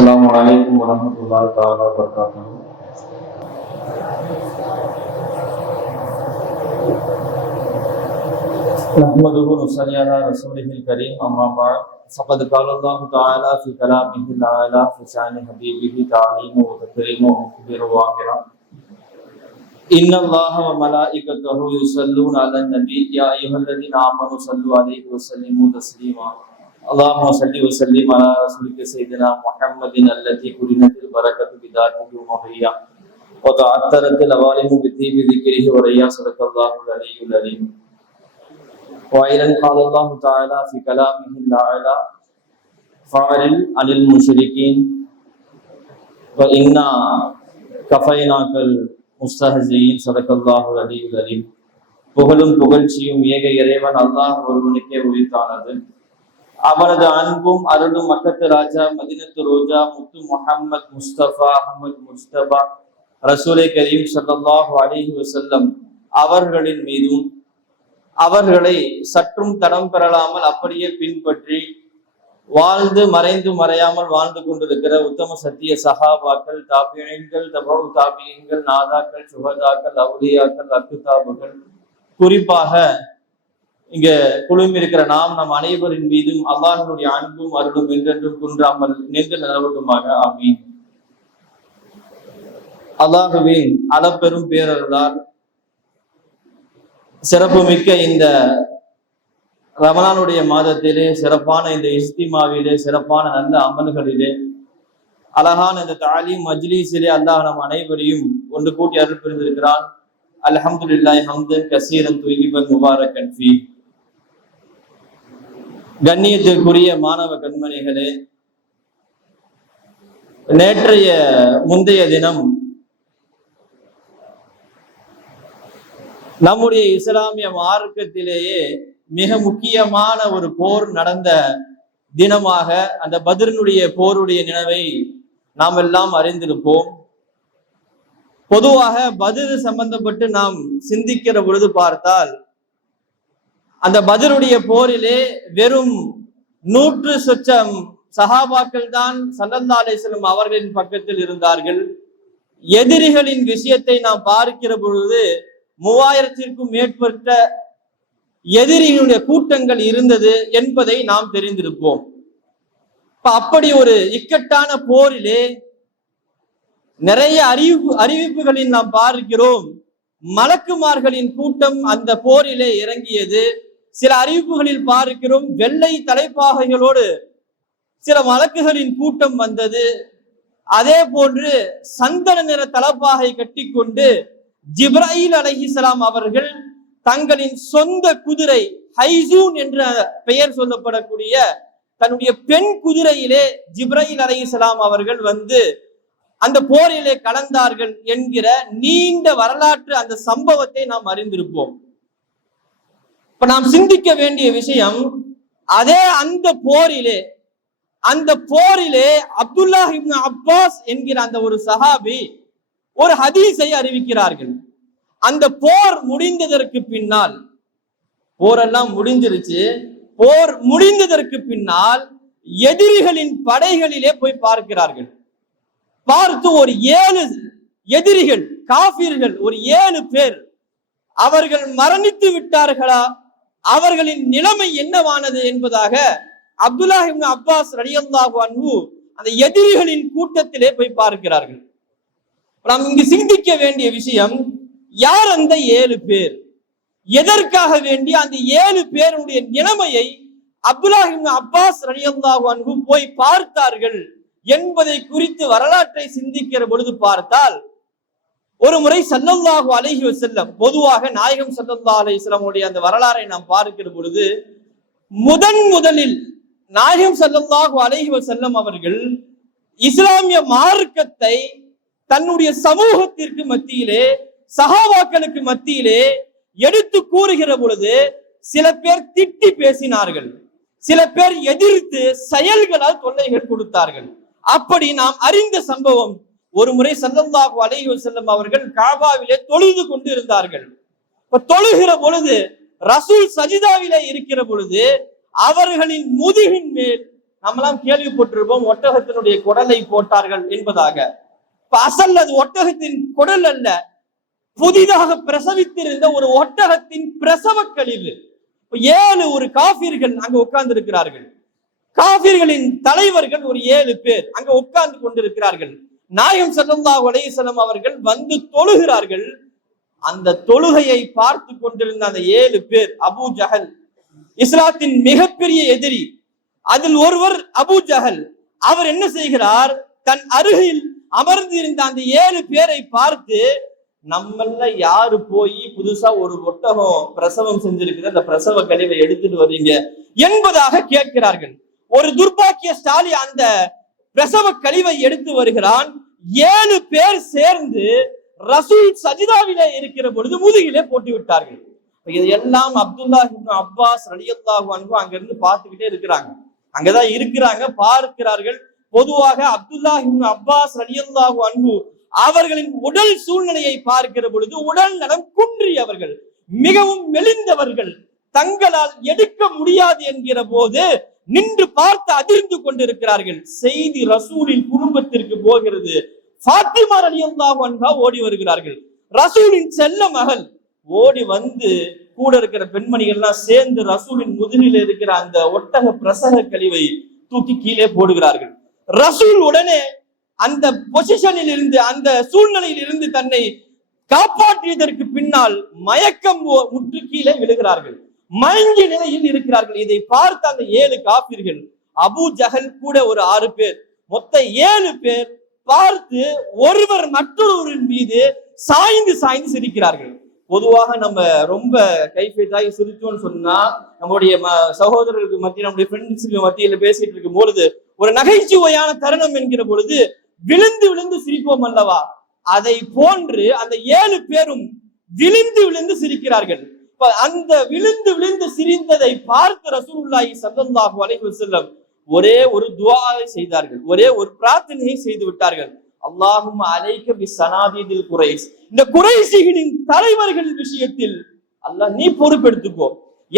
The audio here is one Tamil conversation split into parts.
السلام عليكم ورحمة الله تعالى وبركاته نحمده ونصلي على رسوله الكريم أما بعد فقد قال الله تعالى في كلامه الأعلى في شأن حبيبه تعليم وتكريم ومخبر واقعا إن الله وملائكته يصلون على النبي يا أيها الذين آمنوا صلوا عليه وسلموا تسليما اللهم صل وسلم على رسولك سيدنا محمد التي قرنت البركة بذاته ومهيا وتعثرت الأوالم بطيب ذكره وريا صدق الله العلي العليم وأيضا قال الله تعالى في كلامه الأعلى فاعل عن المشركين وإنا كفيناك المستهزئين صدق الله العلي العليم புகழும் புகழ்ச்சியும் ஏக இறைவன் அல்லாஹ் ஒருவனுக்கே உரித்தானது அவரது அன்பும் அருளும் மக்கத்து ராஜா மதினத்து ரோஜா முத்து முஹம்மத் முஸ்தபா அஹமத் முஸ்தபா ரசூலை கரீம் சல்லாஹு அலிஹி வசல்லம் அவர்களின் மீதும் அவர்களை சற்றும் தடம் பெறலாமல் அப்படியே பின்பற்றி வாழ்ந்து மறைந்து மறையாமல் வாழ்ந்து கொண்டிருக்கிற உத்தம சத்திய சகாபாக்கள் தாபியன்கள் தபவு தாபியன்கள் நாதாக்கள் சுகதாக்கள் அவுலியாக்கள் அக்குதாபுகள் குறிப்பாக இங்க குழுமி இருக்கிற நாம் நம் அனைவரின் மீதும் அல்லாஹனுடைய அன்பும் அருளும் என்றென்றும் குன்றாமல் நின்று நிலவட்டுமாக. ஆமீன். அல்லாஹுவின் அளப்பெரும் பேரருளால் சிறப்புமிக்க இந்த ரமலானுடைய மாதத்திலே சிறப்பான இந்த இஸ்திமாவிலே சிறப்பான நல்ல அமல்களிலே அழகான இந்த தாலீம் மஜ்லீஸிலே அல்லாஹ் நம் அனைவரையும் ஒன்று கூட்டி அருள் புரிந்திருக்கிறான். அல்ஹம்துலில்லாஹி ஹம்தன் கசீரன் துயிபன் முபாரக் ஃபீ. கண்ணியத்திற்குரிய மாணவ கண்மணிகளே நேற்றைய முந்தைய தினம் நம்முடைய இஸ்லாமிய மார்க்கத்திலேயே மிக முக்கியமான ஒரு போர் நடந்த தினமாக அந்த பதிரனுடைய போருடைய நினைவை நாம் எல்லாம் அறிந்திருப்போம். பொதுவாக பதில் சம்பந்தப்பட்டு நாம் சிந்திக்கிற பொழுது பார்த்தால் அந்த பதிலுடைய போரிலே வெறும் நூற்று சொச்சம் சஹாபாக்கள் தான் சல்லல்லா அலிஸ்லம் அவர்களின் பக்கத்தில் இருந்தார்கள். எதிரிகளின் விஷயத்தை நாம் பார்க்கிற பொழுது மூவாயிரத்திற்கும் மேற்பட்ட எதிரிகளுடைய கூட்டங்கள் இருந்தது என்பதை நாம் தெரிந்திருப்போம். இப்ப அப்படி ஒரு இக்கட்டான போரிலே நிறைய அறிவிப்பு அறிவிப்புகளில் நாம் பார்க்கிறோம். மலக்குமார்களின் கூட்டம் அந்த போரிலே இறங்கியது. சில அறிவிப்புகளில் பார்க்கிறோம் வெள்ளை தலைப்பாகைகளோடு சில வழக்குகளின் கூட்டம் வந்தது. அதே போன்று சந்தன நிற தலப்பாகை கட்டிக்கொண்டு ஜிப்ராயில் அலஹிசலாம் அவர்கள் தங்களின் சொந்த குதிரை ஹைசூன் என்ற பெயர் சொல்லப்படக்கூடிய தன்னுடைய பெண் குதிரையிலே ஜிப்ராயில் அலஹிசலாம் அவர்கள் வந்து அந்த போரிலே கலந்தார்கள் என்கிற நீண்ட வரலாற்று அந்த சம்பவத்தை நாம் அறிந்திருப்போம். இப்ப நாம் சிந்திக்க வேண்டிய விஷயம் அதே அந்த போரிலே அந்த போரிலே அப்துல்லா இப்னு அப்பாஸ் என்கிற அந்த ஒரு சஹாபி ஒரு ஹதீஸை அறிவிக்கிறார்கள். அந்த போர் முடிந்ததற்கு பின்னால் போரெல்லாம் முடிஞ்சிருச்சு. போர் முடிந்ததற்கு பின்னால் எதிரிகளின் படைகளிலே போய் பார்க்கிறார்கள். பார்த்து ஒரு ஏழு எதிரிகள் காபிர்கள் ஒரு ஏழு பேர் அவர்கள் மரணித்து விட்டார்களா? அவர்களின் நிலைமை என்னவானது என்பதாக அப்துல்லாஹிம் அப்பாஸ் ரலியல்லாஹு அன்பு அந்த எதிரிகளின் கூட்டத்திலே போய் பார்க்கிறார்கள். நாம் இங்கு சிந்திக்க வேண்டிய விஷயம் யார் அந்த ஏழு பேர்? எதற்காக வேண்டி அந்த ஏழு பேருடைய நிலைமையை அப்துல்லாஹிம் அப்பாஸ் ரலியல்லாஹு அன்பு போய் பார்த்தார்கள் என்பதை குறித்து வரலாற்றை சிந்திக்கிற பொழுது பார்த்தால் ஒரு முறை சல்லல்லாஹு அலஹி வஸல்லம் பொதுவாக நாயகம் சல்லல்லா அலிஸ்லமுடைய அந்த வரலாறை நாம் பார்க்கிற பொழுது முதன் முதலில் நாயகம் சல்லல்லாஹு அலஹி வஸல்லம் அவர்கள் இஸ்லாமிய மார்க்கத்தை தன்னுடைய சமூகத்திற்கு மத்தியிலே சகாபாக்களுக்கு மத்தியிலே எடுத்து கூறுகிற பொழுது சில பேர் திட்டி பேசினார்கள். சில பேர் எதிர்த்து செயல்களால் தொல்லைகள் கொடுத்தார்கள். அப்படி நாம் அறிந்த சம்பவம் ஒரு முறை சல்லல்லாஹு அலைஹி வஸல்லம் அவர்கள் காபாவிலே தொழுது கொண்டு இருந்தார்கள். இப்ப தொழுகிற பொழுது ரசூல் சஜிதாவிலே இருக்கிற பொழுது அவர்களின் முதுகின் மேல் நம்மளாம் கேள்விப்பட்டிருப்போம் ஒட்டகத்தினுடைய குடலை போட்டார்கள் என்பதாக. இப்ப அசல் அது ஒட்டகத்தின் குடல் அல்ல புதிதாக பிரசவித்திருந்த ஒரு ஒட்டகத்தின் பிரசவ கழிவு. ஏழு ஒரு காபிர்கள் அங்க உட்கார்ந்து இருக்கிறார்கள் காபிர்களின் தலைவர்கள் ஒரு ஏழு பேர் அங்க உட்கார்ந்து கொண்டிருக்கிறார்கள். நாயம் சல்லா அலைஹி அவர்கள் வந்து தொழுகிறார்கள். அந்த தொழுகையை பார்த்து கொண்டிருந்த அந்த ஏழு பேர் அபூ ஜஹல் இஸ்லாத்தின் மிகப்பெரிய எதிரி. அதில் ஒருவர் அபூ ஜஹல் அவர் என்ன செய்கிறார்? தன் அருகில் அமர்ந்திருந்த அந்த ஏழு பேரை பார்த்து நம்மள யாரு போய் புதுசா ஒரு ஒட்டகம் பிரசவம் செஞ்சிருக்குது? அந்த பிரசவ கழிவை எடுத்துட்டு வர்றீங்க. என்பதாக கேட்கிறார்கள். ஒரு துர்பாக்கியஸ்டாலி அந்த பிரசவ கழிவை எடுத்து வருகிறான். ஏழு பேர் சேர்ந்து ரசூல் சஜிதாவிலே இருக்கிற பொழுது முதுகிலே போட்டு விட்டார்கள். இது எல்லாம் அப்துல்லா அப்பாஸ் ரலியல்லாஹு அன்பு அங்கிருந்து பார்த்துக்கிட்டே இருக்கிறாங்க. அங்கதான் இருக்கிறாங்க பார்க்கிறார்கள். பொதுவாக அப்துல்லா அப்பாஸ் ரலியல்லாஹு அன்பு அவர்களின் உடல் சூழ்நிலையை பார்க்கிற பொழுது உடல் நலம் குன்றியவர்கள் மிகவும் மெலிந்தவர்கள் தங்களால் எடுக்க முடியாது என்கிற போது நின்று பார்த்து அதிர்ந்து கொண்டிருக்கிறார்கள். செய்தி ரசூலின் குடும்பத்திற்கு போகிறது. ஃபாத்திமா ரலியல்லாஹு ஓடி வருகிறார்கள். ரசூலின் செல்ல மகள் ஓடி வந்து கூட இருக்கிற பெண்மணிகள்லாம் சேர்ந்து ரசூலின் முதுகில் இருக்கிற அந்த ஒட்டக பிரசக கழிவை தூக்கி கீழே போடுகிறார்கள். ரசூல் உடனே அந்த பொசிஷனில் இருந்து அந்த சூழ்நிலையில் இருந்து தன்னை காப்பாற்றியதற்கு பின்னால் மயக்கம் முற்று கீழே விழுகிறார்கள். மயங்கிய நிலையில் இருக்கிறார்கள். இதை பார்த்த அந்த ஏழு காப்பீர்கள் அபு ஜஹல் கூட ஒரு ஆறு பேர் மொத்த ஏழு பேர் பார்த்து ஒருவர் மற்றொருவரின் மீது சாய்ந்து சாய்ந்து சிரிக்கிறார்கள். பொதுவாக நம்ம ரொம்ப கைப்பேத்தாகி சிரிச்சோம்னு சொன்னா நம்முடைய ம- சகோதரர்களுக்கு மத்தியில் நம்முடைய ஃப்ரெண்ட்ஸுக்கு மத்தியில பேசிட்டு இருக்கும் பொழுது ஒரு நகைச்சுவையான தருணம் என்கிற பொழுது விழுந்து விழுந்து சிரிப்போம் அல்லவா? அதை போன்று அந்த ஏழு பேரும் விழுந்து விழுந்து சிரிக்கிறார்கள். அந்த விழுந்து விழுந்து சிரிந்ததை பார்த்து ரசூலுல்லாஹி ஸல்லல்லாஹு அலைஹி வஸல்லம் ஒரே ஒரு துவாவை செய்தார்கள். ஒரே ஒரு பிரார்த்தனையை செய்து விட்டார்கள். அல்லாஹும் அலைக்க பி சனாதீதில் குறைஸ் இந்த குறைசிகளின் தலைவர்கள் விஷயத்தில் அல்லாஹ் நீ பொறுப்பெடுத்துக்கோ.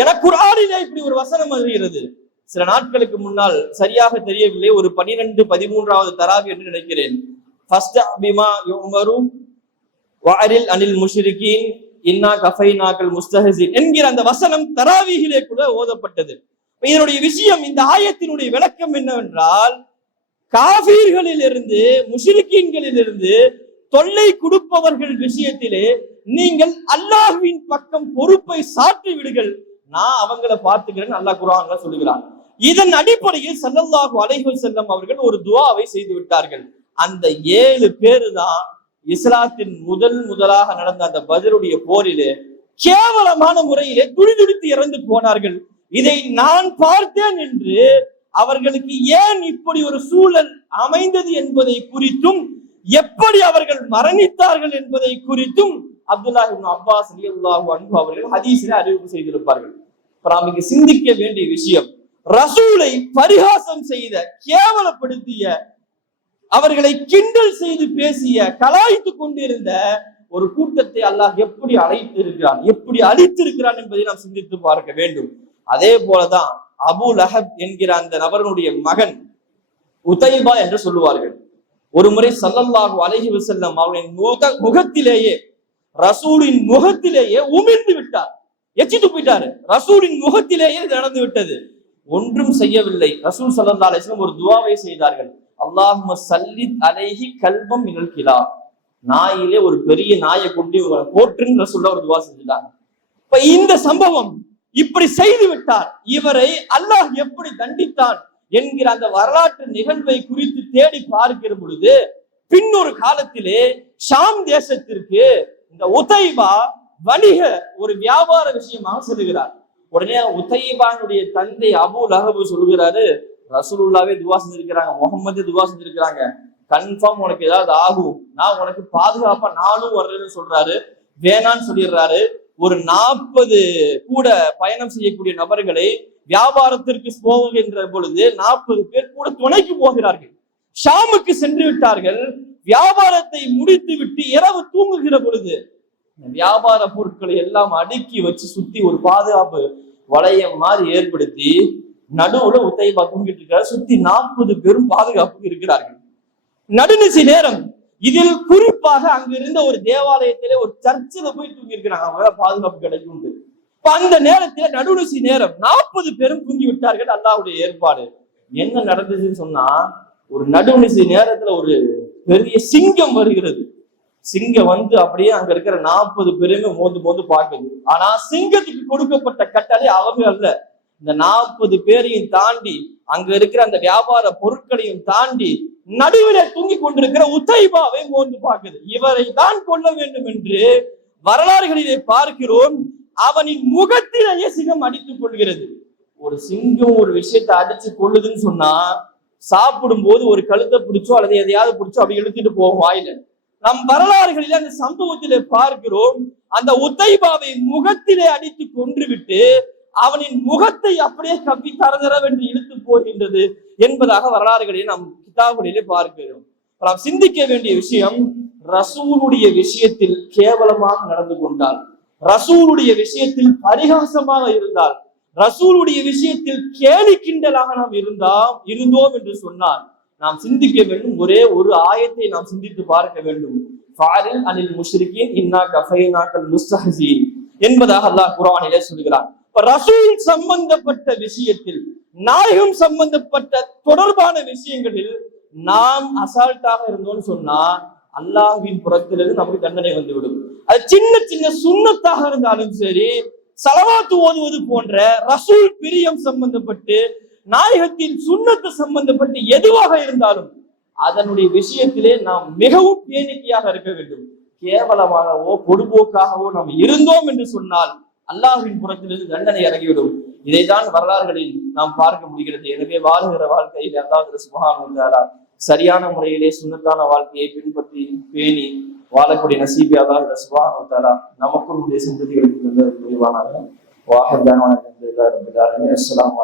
எனக்கு ஒரு குர்ஆனிலே இப்படி ஒரு வசனம் வருகிறது. சில நாட்களுக்கு முன்னால் சரியாக தெரியவில்லை. ஒரு பனிரெண்டு பதிமூன்றாவது தராவி என்று நினைக்கிறேன். ஃபர்ஸ்ட் அபிமா யுமரு வாரில் அனில் முஷ்ரிகீன் இன்னா கஃபைனாக்கள் முஸ்தஹசின் என்கிற அந்த வசனம் தராவிகிலே கூட ஓதப்பட்டது. இதனுடைய விஷயம் இந்த ஆயத்தினுடைய விளக்கம் என்னவென்றால் காபீர்களில் இருந்து முஷிரிக்கீன்களில் இருந்து தொல்லை கொடுப்பவர்கள் விஷயத்திலே நீங்கள் அல்லாஹ்வின் பக்கம் பொறுப்பை சாற்றி விடுங்கள். நான் அவங்கள பார்த்துக்கிறேன்னு அல்லாஹ் குர்ஆன்ல சொல்லுகிறான். இதன் அடிப்படையில் சல்லல்லாஹு அலைகள் செல்லம் அவர்கள் ஒரு துவாவை செய்து விட்டார்கள். அந்த ஏழு பேரு தான் இஸ்லாத்தின் முதல் முதலாக நடந்த அந்த பதிலுடைய போரிலே கேவலமான முறையிலே துடிதுடித்து இறந்து போனார்கள். இதை நான் பார்த்தேன் என்று அவர்களுக்கு ஏன் இப்படி ஒரு சூழல் அமைந்தது என்பதை குறித்தும் எப்படி அவர்கள் மரணித்தார்கள் என்பதை குறித்தும் அப்துல்லா இப்னு அப்பாஸ் ரலியல்லாஹு அன்பு அவர்கள் ஹதீஸிலே அறிவிப்பு செய்திருப்பார்கள். இப்ப நாம் இங்கு சிந்திக்க வேண்டிய விஷயம் ரசூலை பரிகாசம் செய்த கேவலப்படுத்திய அவர்களை கிண்டல் செய்து பேசிய கலாய்த்து கொண்டிருந்த ஒரு கூட்டத்தை அல்லாஹ் எப்படி அழைத்து இருக்கிறான் எப்படி அழித்திருக்கிறான் என்பதை நாம் சிந்தித்து பார்க்க வேண்டும். அதே போலதான் அபு லஹப் என்கிற அந்த நபருடைய மகன் உதைபா என்று சொல்லுவார்கள். ஒரு முறை சல்லல்லாஹு அலைஹி வசல்லம் அவரின் முக முகத்திலேயே ரசூலின் முகத்திலேயே உமிழ்ந்து விட்டார். எச்சி துப்பிட்டாரு ரசூலின் முகத்திலேயே நடந்து விட்டது ஒன்றும் செய்யவில்லை. ரசூல் சல்லா அலிஸ்லம் ஒரு துவாவை செய்தார்கள். அல்லாஹும்ம சல்லித் அலைஹி கல்பம் மினல் கிலா நாயிலே ஒரு பெரிய நாயை கொண்டு இவங்களை போற்றுன்னு சொல்ல ஒரு துவா செஞ்சுட்டாங்க. இப்ப இந்த சம்பவம் இப்படி செய்து விட்டார். இவரை அல்லாஹ் எப்படி தண்டித்தான் என்கிற அந்த வரலாற்று நிகழ்வை குறித்து தேடி பார்க்கிற பொழுது பின்னொரு காலத்திலே ஷாம் தேசத்திற்கு இந்த உதைபா வணிக ஒரு வியாபார விஷயமாக செல்கிறார். உடனே உதைபானுடைய தந்தை அபு லஹபு சொல்கிறாரு ரசூலுல்லாவே துவா செஞ்சிருக்கிறாங்க முகம்மது துவா செஞ்சிருக்கிறாங்க. கன்ஃபார்ம் உனக்கு ஏதாவது ஆகும். நான் உனக்கு பாதுகாப்பா நானும் வர்றேன்னு சொல்றாரு. வேணான்னு சொல்லிடுறாரு. ஒரு நாற்பது கூட பயணம் செய்யக்கூடிய நபர்களை வியாபாரத்திற்கு போகின்ற பொழுது நாற்பது பேர் கூட துணைக்கு போகிறார்கள். ஷாமுக்கு சென்று விட்டார்கள். வியாபாரத்தை முடித்து விட்டு இரவு தூங்குகிற பொழுது இந்த வியாபார பொருட்களை எல்லாம் அடுக்கி வச்சு சுத்தி ஒரு பாதுகாப்பு வளையம் மாதிரி ஏற்படுத்தி நடுவுல உத்தைபா தூங்கிட்டு இருக்க சுத்தி நாற்பது பேரும் பாதுகாப்பு இருக்கிறார்கள். நடுநிசி நேரம். இதில் குறிப்பாக அங்கிருந்த ஒரு தேவாலயத்திலே ஒரு சர்ச்சில் போய் தூங்கி இருக்கிறாங்க அவங்க பாதுகாப்பு கிடைக்கும் அந்த நேரத்துல நடுநிசி நேரம். நாற்பது பேரும் தூங்கி விட்டார்கள் அல்லாவுடைய ஏற்பாடு. என்ன நடந்துச்சுன்னு சொன்னா ஒரு நடுநிசி நேரத்துல ஒரு பெரிய சிங்கம் வருகிறது. சிங்கம் வந்து அப்படியே அங்க இருக்கிற நாற்பது பேருமே மோந்து மோந்து பார்க்குது. ஆனா சிங்கத்துக்கு கொடுக்கப்பட்ட கட்டளை அவங்க அல்ல. இந்த நாற்பது பேரையும் தாண்டி அங்க இருக்கிற அந்த வியாபார பொருட்களையும் தாண்டி நடுவில் தூங்கி கொண்டிருக்கிற உத்தைபாவை மோந்து பார்க்குது. இவரை தான் கொல்ல வேண்டும் என்று வரலாறுகளிலே பார்க்கிறோம். அவனின் முகத்திலேயே சிங்கம் அடித்துக் கொள்கிறது. ஒரு சிங்கம் ஒரு விஷயத்தை அடிச்சு கொள்ளுதுன்னு சொன்னா சாப்பிடும் போது ஒரு கழுத்தை பிடிச்சோ அல்லது எதையாவது பிடிச்சோ அப்படி இழுத்துட்டு போகும் வாயில. நம் வரலாறுகளில் அந்த சம்பவத்திலே பார்க்கிறோம். அந்த உத்தைபாவை முகத்திலே அடித்து கொன்றுவிட்டு அவனின் முகத்தை அப்படியே கப்பி தரதரவென்று இழுத்து போகின்றது என்பதாக வரலாறுகளை நாம் கிதாபுகளிலே பார்க்கிறோம். நாம் சிந்திக்க வேண்டிய விஷயம் ரசூலுடைய விஷயத்தில் கேவலமாக நடந்து கொண்டால் ரசூலுடைய விஷயத்தில் பரிகாசமாக இருந்தால் ரசூலுடைய விஷயத்தில் கேலி கிண்டலாக நாம் இருந்தா இருந்தோம் என்று சொன்னார் நாம் சிந்திக்க வேண்டும். ஒரே ஒரு ஆயத்தை நாம் சிந்தித்து பார்க்க வேண்டும். அனில் முஷ்ரிகின் இன்னா கஃபைனாக்கல் முஸ்தஹசீன் என்பதாக அல்லாஹ் குரானிலே சொல்கிறான். ரசூல் சம்பந்தப்பட்ட விஷயத்தில் நாயகம் சம்பந்தப்பட்ட தொடர்பான விஷயங்களில் நாம் அசால்ட்டாக இருந்தோம்னு சொன்னா அல்லாஹின் புறத்திலிருந்து நமக்கு தண்டனை வந்துவிடும். அது சின்ன சின்ன சுண்ணத்தாக இருந்தாலும் சரி சலவாத்து ஓதுவது போன்ற ரசூல் பிரியம் சம்பந்தப்பட்டு நாயகத்தின் சுண்ணத்து சம்பந்தப்பட்டு எதுவாக இருந்தாலும் அதனுடைய விஷயத்திலே நாம் மிகவும் பேணிக்கையாக இருக்க வேண்டும். கேவலமாகவோ பொடுபோக்காகவோ நாம் இருந்தோம் என்று சொன்னால் அல்லாஹ்வின் புறத்திலிருந்து தண்டனை இறங்கிவிடும். இதைதான் வரலாறுகளில் நாம் பார்க்க முடிகிறது. எனவே வாழ்கிற வாழ்க்கையில் அல்லாஹ் வந்தாரா சரியான முறையிலே சுண்ணத்தான வாழ்க்கையை பின்பற்றி பேணி வாழக்கூடிய நசீபி அல்லாஹ் சுபஹான வந்தாரா நமக்கும் உடைய சந்ததிகளுக்கு தந்த புரிவானாக வாஹர் தானவான அஸ்ஸலாமு